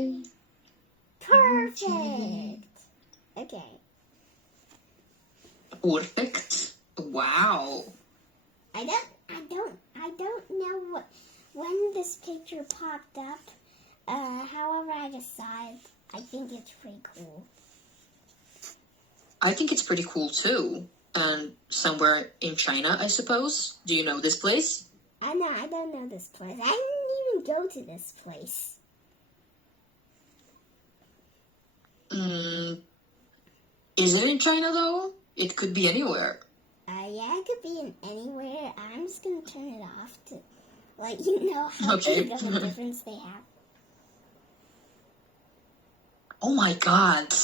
Yay! Perfect. Okay. Perfect. Wow. I don't know when this picture popped up. However, I decided I think it's pretty cool. I think it's pretty cool too. And somewhere in China, I suppose. Do you know this place? I don't know this place. I didn't even go to this place. Is it in China though? It could be anywhere. Yeah, it could be in anywhere. I'm just gonna turn it off to let you know how Okay. big of a difference they have. Oh my god.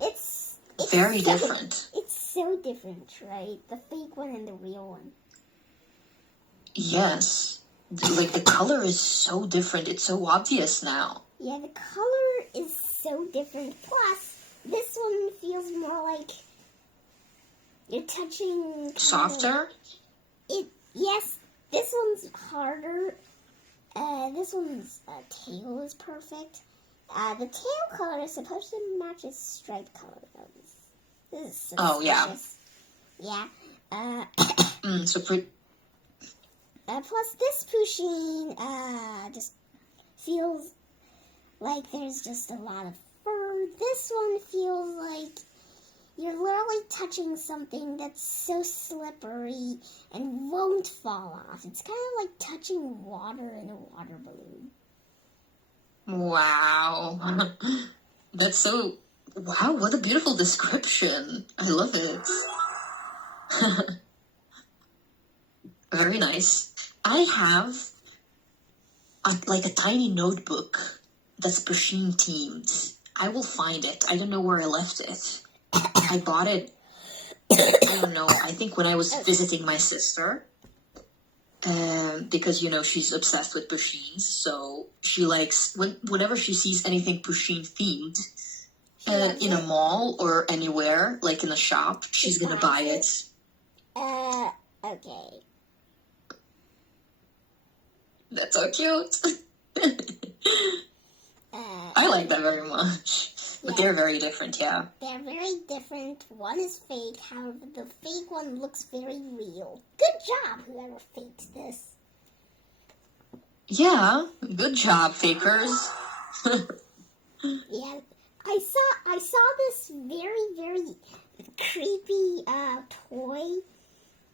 It's Very so, different. It's so different, right? The fake one and the real one. Yes. Like the color is so different. It's so obvious now. Yeah, the color is so different. Plus, this one feels more like you're touching Softer? Yes, this one's harder. This one's tail is perfect. The tail color is supposed to match its stripe color. This is suspicious. Oh, yeah. Yeah. So pretty. Plus, this Pusheen just feels like there's just a lot of fur. This one feels like you're literally touching something that's so slippery and won't fall off. It's kind of like touching water in a water balloon. Wow. That's so... Wow, what a beautiful description. I love it. Very nice. I have a tiny notebook that's Pusheen themed. I will find it. I don't know where I left it. I bought it, I don't know, I think when I was visiting my sister. Because, she's obsessed with Pusheens. So she likes, whenever she sees anything Pusheen themed, in a mall or anywhere, like in a shop, she's gonna buy it. Okay. That's so cute. I like that very much. But they're very different, yeah. They're very different. One is fake, however, the fake one looks very real. Good job, whoever faked this. Yeah, good job, fakers. Yeah, I saw this very, very creepy toy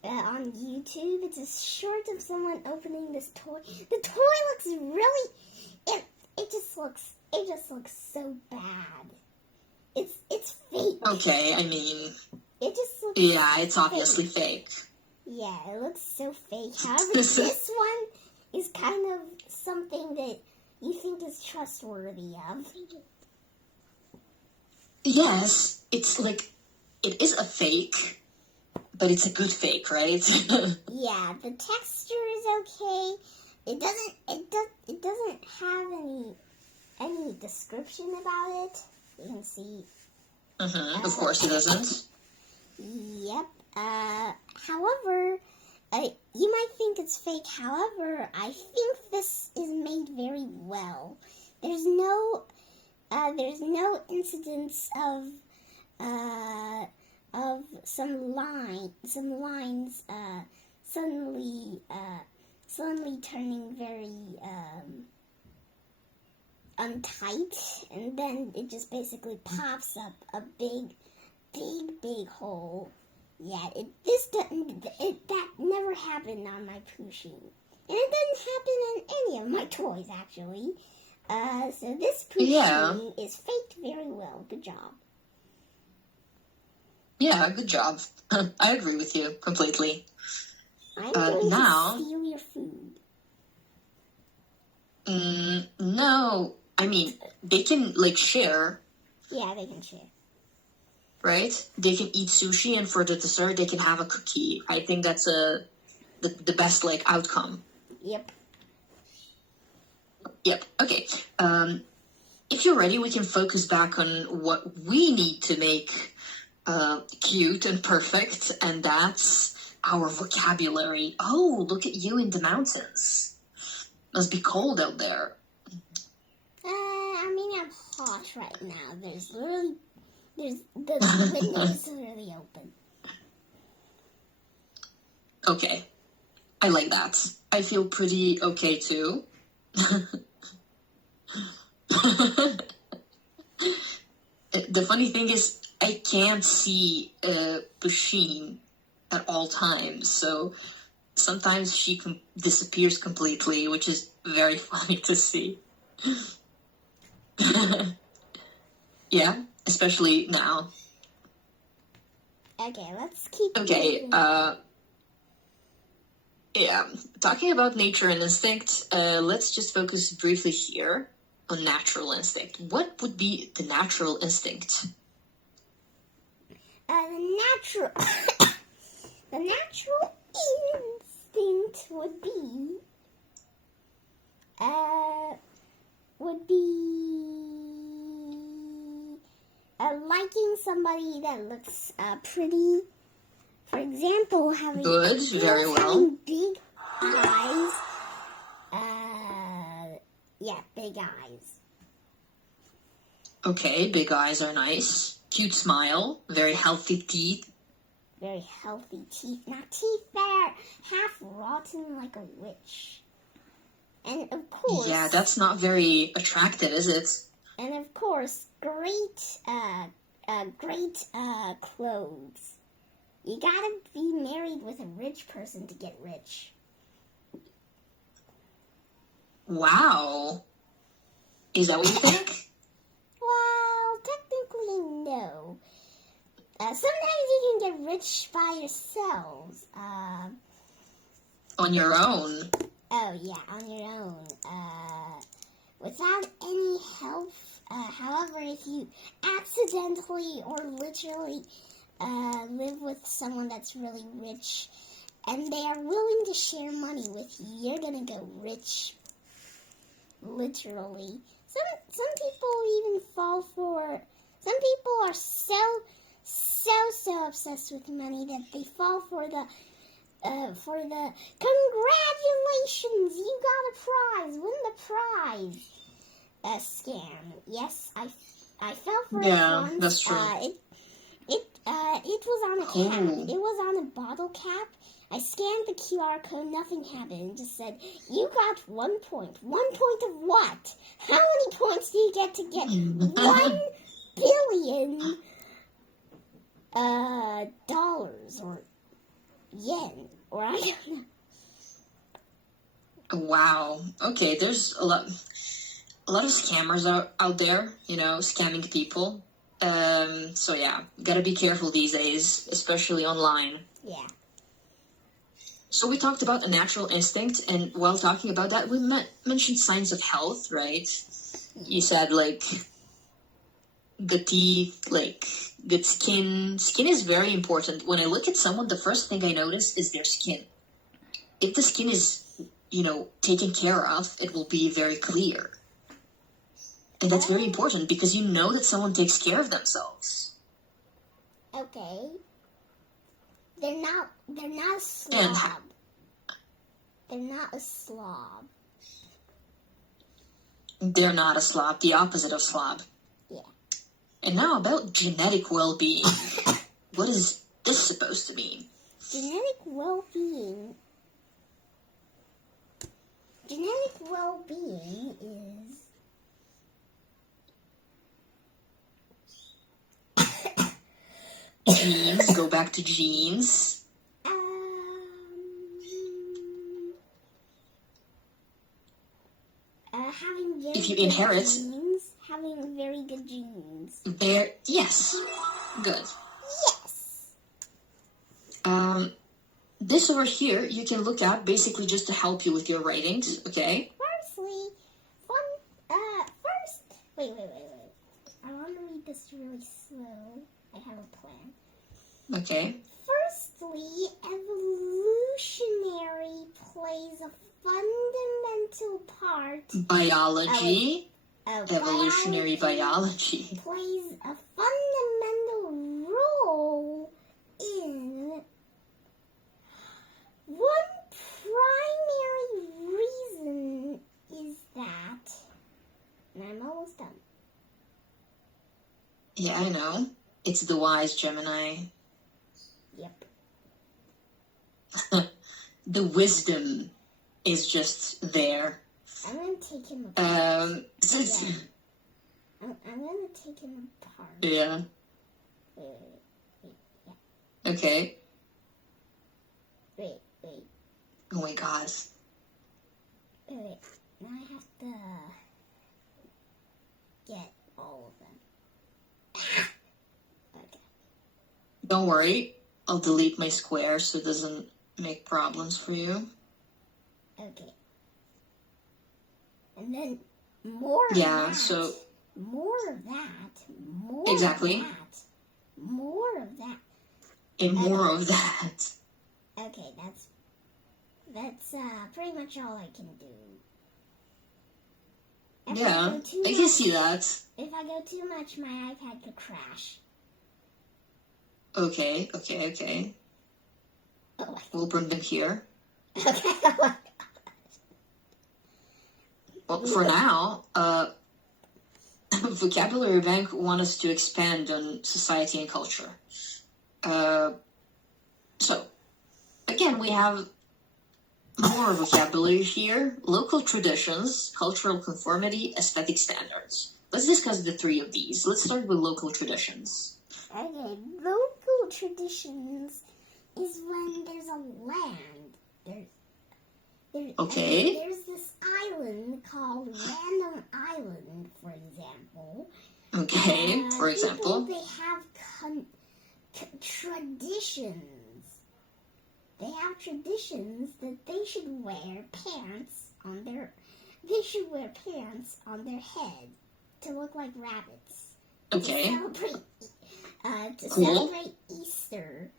on YouTube. It's a short of someone opening this toy. The toy looks really... It just looks so bad. It's fake. Okay, I mean... It just looks... Yeah, it's obviously fake. Yeah, it looks so fake. However, this one is kind of something that you think is trustworthy of. Yes, it's like... It is a fake, but it's a good fake, right? Yeah, the texture is okay. It doesn't have any description about it. You can see. Of course it doesn't. Yep. However, you might think it's fake. However, I think this is made very well. There's no incidence of some lines suddenly turning very untight, and then it just basically pops up a big hole. Yeah, that never happened on my Pusheen, and it doesn't happen on any of my toys actually. So this Pusheen is faked very well. Good job. Yeah, good job. I agree with you completely. I'm going to steal your food. No. I mean, they can, share. Yeah, they can share. Right? They can eat sushi, and for the dessert, they can have a cookie. I think that's the best, outcome. Yep. Yep. Okay. If you're ready, we can focus back on what we need to make cute and perfect, and that's our vocabulary. Oh, look at you in the mountains. Must be cold out there. I'm hot right now. The window is literally open. Okay. I like that. I feel pretty okay too. The funny thing is, I can't see Pusheen at all times, so sometimes she disappears completely, which is very funny to see. Yeah, especially now. Okay, let's keep Okay, moving. yeah, talking about nature and instinct, let's just focus briefly here on natural instinct. What would be the natural instinct? The natural instinct would be liking somebody that looks pretty. For example, having Good, very well. big eyes. Big eyes. Okay, big eyes are nice. Cute smile, very healthy teeth. Very healthy teeth. Not teeth that are half rotten like a witch. And of course... Yeah, that's not very attractive, is it? And of course, great clothes. You gotta be married with a rich person to get rich. Wow. Is that what you think? Well, technically, no. Sometimes you can get rich by yourselves. On your own. Oh, yeah, on your own. Without any help. However, if you accidentally or literally live with someone that's really rich and they are willing to share money with you, you're gonna go rich. Literally. Some people even fall for... Some people are so obsessed with money that they fall for the congratulations, you got a prize, win the prize scam. Yes, I fell for it once. That's true. It was on a cap. It was on a bottle cap. I scanned the QR code, nothing happened. It just said, you got 1 point. 1 point of what? How many points do you get to get 1 billion dollars or yen? Or I don't know. Wow. Okay, there's a lot of scammers out there, scamming people. So yeah, gotta be careful these days, especially online. Yeah. So we talked about a natural instinct, and while talking about that, we mentioned signs of health, right? You said, like, good teeth, like, good skin. Skin is very important. When I look at someone, the first thing I notice is their skin. If the skin is, taken care of, it will be very clear. And that's very important because you know that someone takes care of themselves. Okay. They're not a slob. They're not a slob. They're not a slob, the opposite of slob. Yeah. And now about genetic well-being. What is this supposed to mean? Genetic well-being is... Genes, go back to genes. Having very if you good inherit genes, having very good genes. Yes. Good. Yes. This over here you can look at basically just to help you with your writings, okay? Wait. I want to read this really slow. I have a plan. Okay. Firstly, evolutionary plays a fundamental part. Biology. Evolutionary biology. Plays a fundamental role in one primary reason is that, and I'm almost done. Yeah, I know. It's the wise Gemini. Yep. The wisdom is just there. I'm gonna take him apart. Since Yeah. I'm gonna take him apart. yeah. Wait. Okay. Wait. Oh my god. Wait. Now I have to get all of them. Okay. Don't worry. I'll delete my square so it doesn't make problems for you. Okay. And then more of Yeah, that. so More of that. More exactly. of that. More of that. And more of that. Okay, that's pretty much all I can do. If Yeah, go too I can much- see that. If I go too much, my iPad could crash. Okay. Oh, We'll bring them here. okay. Well, for now, Vocabulary Bank want us to expand on society and culture. So, again, we have more vocabulary here. Local traditions, cultural conformity, aesthetic standards. Let's discuss the three of these. Let's start with local traditions. Okay, local traditions is when there's a land. Okay. There's this island called Random Island, for example. Okay, for example. People, they have traditions. They have traditions that they should wear pants on their. They should wear pants on their head to look like rabbits. Okay. To Cool. celebrate Easter.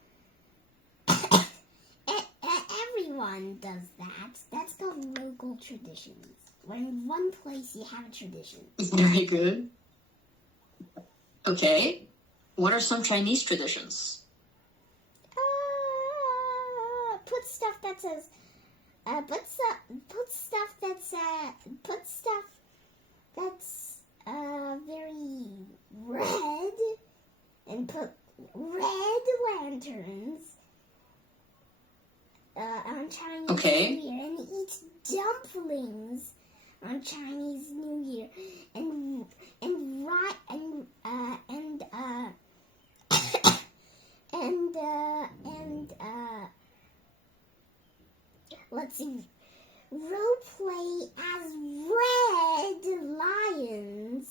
Everyone does that. That's called local traditions. When in one place you have a tradition. Very good. Okay. What are some Chinese traditions? Put stuff that says. Put stuff that's very red, and put red lanterns on Chinese Okay. New Year, and eat dumplings on Chinese New Year, let's see, role play as red lions,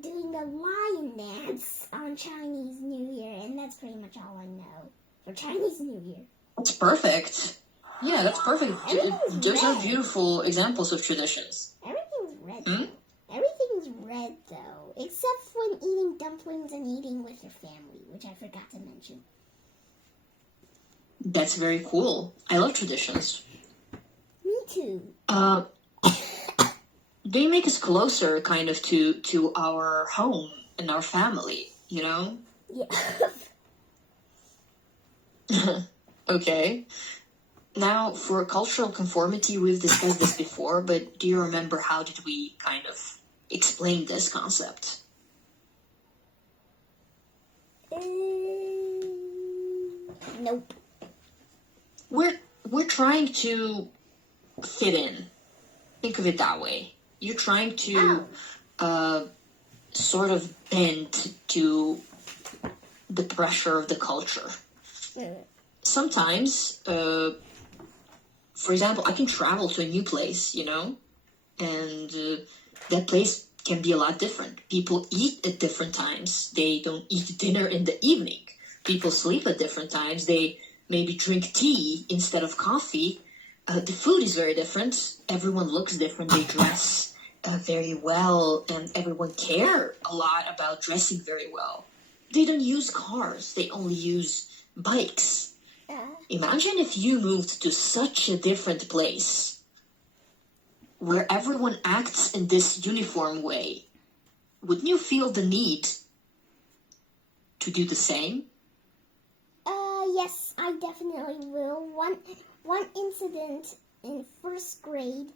doing the lion dance on Chinese New Year, and that's pretty much all I know for Chinese New Year. That's perfect. Yeah, that's perfect. Everything's Those are red. beautiful examples of traditions. Everything's red. Hmm? Everything's red though, except when eating dumplings and eating with your family, which I forgot to mention. That's very cool. I love traditions. Me too. They make us closer, kind of, to our home and our family, you know? Yeah. Okay. Now, for cultural conformity, we've discussed this before, but do you remember how did we kind of explain this concept? Nope. We're trying to fit in. Think of it that way. You're trying to sort of bend to the pressure of the culture. Sometimes, for example, I can travel to a new place, you know, and that place can be a lot different. People eat at different times. They don't eat dinner in the evening. People sleep at different times. They maybe drink tea instead of coffee. The food is very different. Everyone looks different. They dress very well, and everyone care a lot about dressing very well. They don't use cars. They only use bikes. Imagine if you moved to such a different place where everyone acts in this uniform way. Wouldn't you feel the need to do the same? Yes, I definitely will. One incident in first grade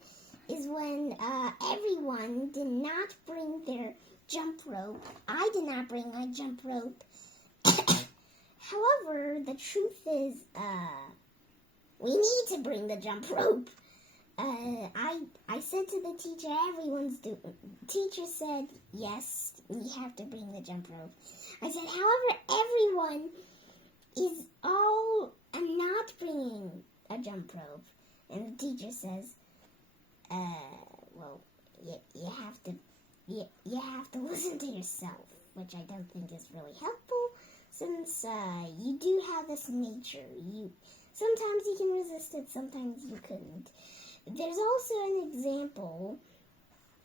is when everyone did not bring their jump rope. I did not bring my jump rope. However, the truth is, we need to bring the jump rope. I said to the teacher, teacher said, yes, we have to bring the jump rope. I said, however, everyone is all not bringing a jump rope. And the teacher says, well, you have to listen to yourself, which I don't think is really helpful, since you do have this nature. Sometimes you can resist it, sometimes you couldn't. There's also an example,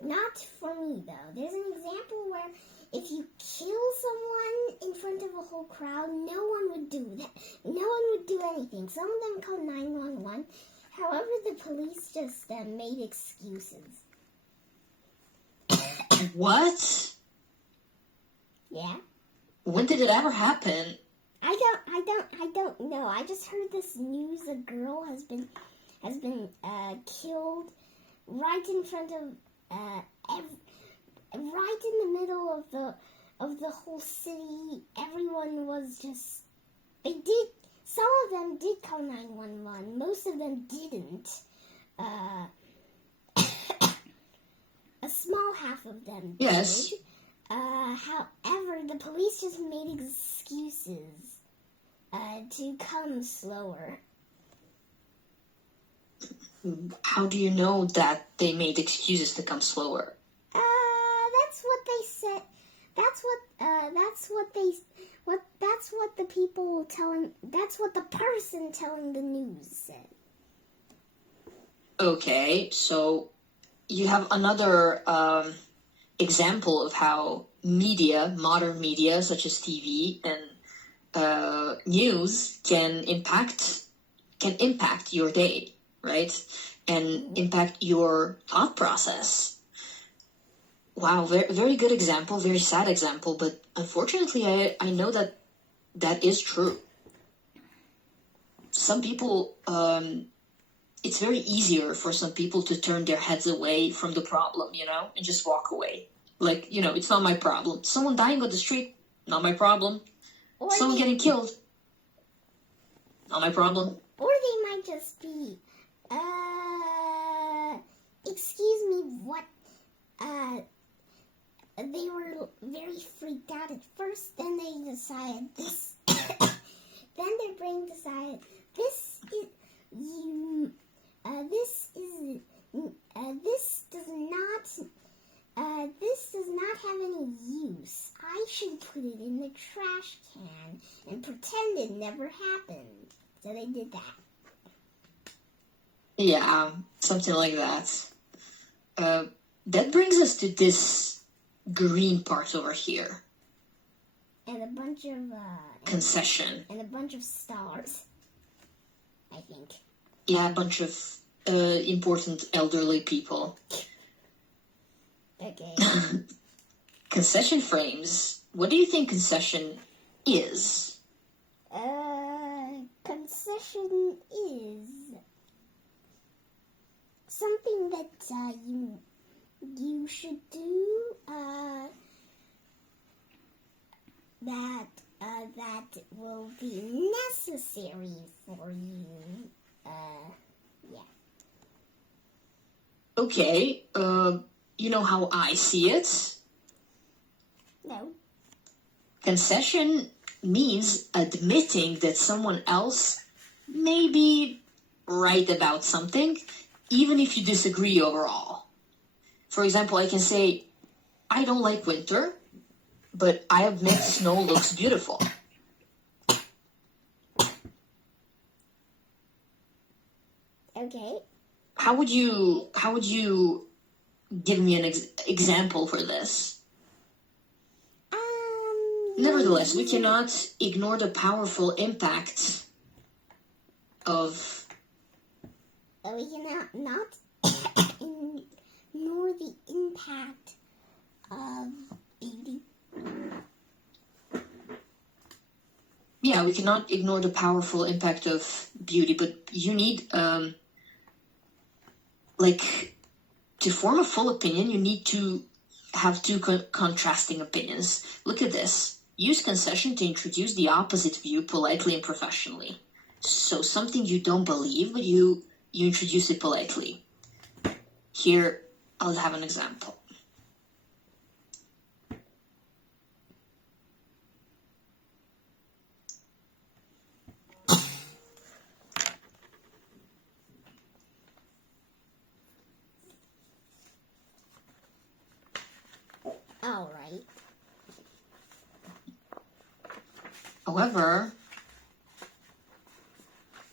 not for me though, there's an example where if you kill someone in front of a whole crowd, no one would do that. No one would do anything. Some of them called 911. However, the police just made excuses. What? Yeah? When did it ever happen? I don't know. I just heard this news. A girl has been killed right in front of right in the middle of the whole city. Everyone was just, some of them did call 911. Most of them didn't. A small half of them did. Yes. However, the police just made excuses to come slower. How do you know that they made excuses to come slower? That's what they said. That's what the people telling. That's what the person telling the news said. Okay, so you have another example of how media, modern media, such as TV and news, can impact your day, right? And impact your thought process. Wow, very, very good example, very sad example, but unfortunately I know that is true. Some people, it's very easier for some people to turn their heads away from the problem, and just walk away. Like, it's not my problem. Someone dying on the street, not my problem. Or Someone getting killed, not my problem. Or they might just be, excuse me, what, they were very freaked out at first, then they decided this, then their brain decided, this does not have any use. I should put it in the trash can and pretend it never happened. So they did that. Yeah, something like that. That brings us to this green part over here. And a bunch of concession. And a bunch of stars, I think. Yeah, a bunch of important elderly people. Okay. Concession frames. What do you think concession is? Concession is something that you should do. That will be necessary for you. Yeah. Okay. You know how I see it? No. Concession means admitting that someone else may be right about something, even if you disagree overall. For example, I can say, I don't like winter, but I admit snow looks beautiful. Okay. How would you give me an example for this? Nevertheless, we cannot ignore the powerful impact of... We cannot not ignore the impact of beauty. Yeah, we cannot ignore the powerful impact of beauty, but you need, to form a full opinion, you need to have two contrasting opinions. Look at this. Use concession to introduce the opposite view politely and professionally. So something you don't believe, but you introduce it politely. Here, I'll have an example. All right. However,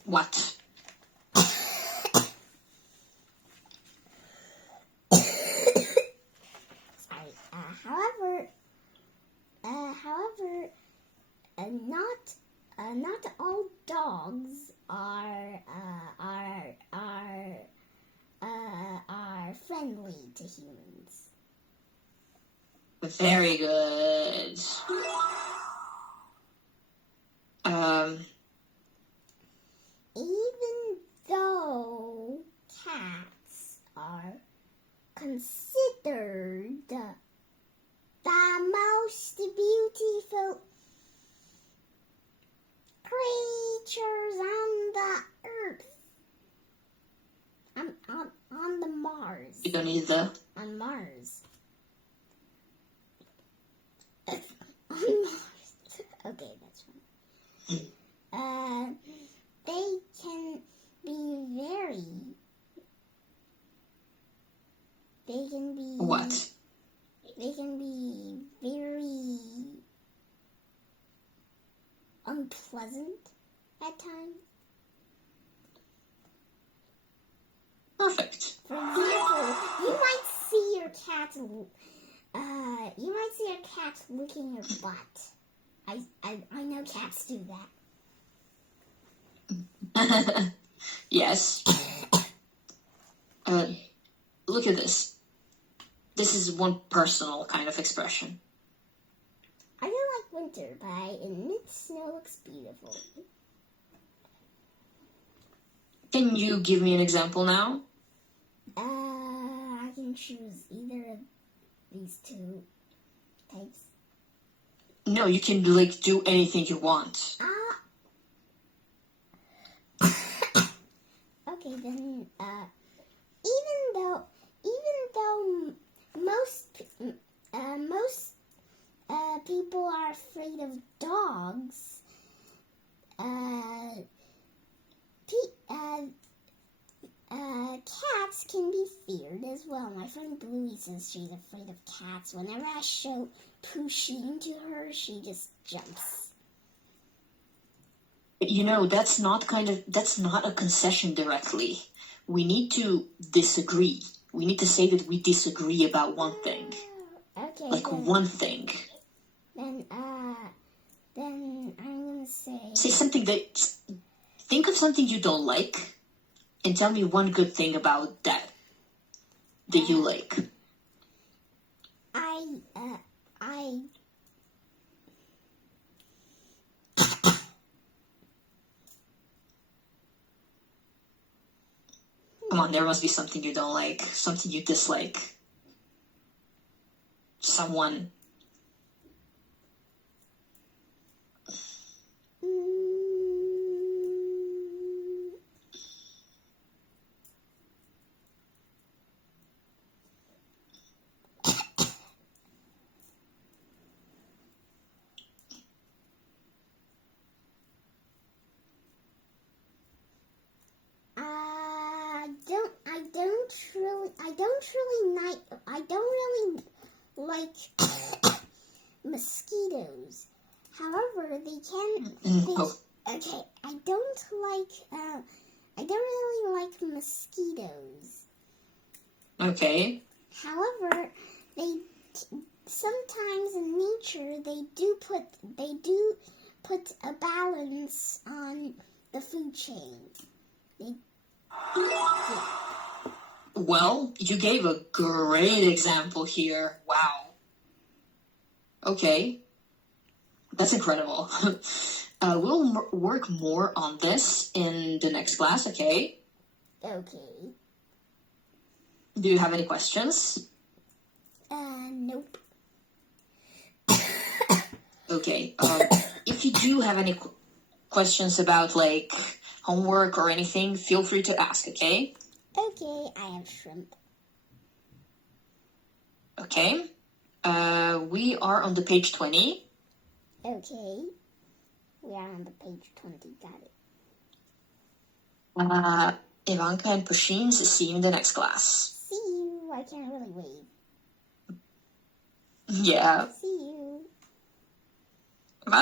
what? Sorry. However, not all dogs are friendly to humans. Very good. Even though cats are considered the most beautiful creatures on the earth, on the Mars. You don't need the... On Mars. On Mars. Okay, that's fine. They can be very. They can be. What? They can be very unpleasant at times. Perfect. For example, you might see your cat. You might see your cat licking your butt. I know cats do that. Yes. Look at this. This is one personal kind of expression. I don't like winter, but I admit snow looks beautiful. Can you give me an example now? I can choose either of these two types. No, you can do anything you want. Okay, then even though most people are afraid of dogs, cats can be feared as well. My friend Bluey says she's afraid of cats. Whenever I show Pusheen to her, she just jumps. You know, that's not a concession directly. We need to disagree. We need to say that we disagree about one thing. Okay. Like then, one thing. Then I'm gonna say. Say something that. Think of something you don't like, and tell me one good thing about that you like. Come on, there must be something you don't like, something you dislike. Someone. I don't really like mosquitoes. However, they can. Okay, I don't really like mosquitoes. Okay. However, sometimes in nature they do put a balance on the food chain. Well, you gave a great example here. Wow. Okay. That's incredible. We'll work more on this in the next class, okay? Okay. Do you have any questions? Nope. Okay. If you do have any questions about like homework or anything, feel free to ask. Okay. Okay, I have shrimp. Okay. We are on the page 20. Okay. We are on the page 20. Got it. Ivanka and Pusheen, see you in the next class. See you. I can't really wait. Yeah. See you.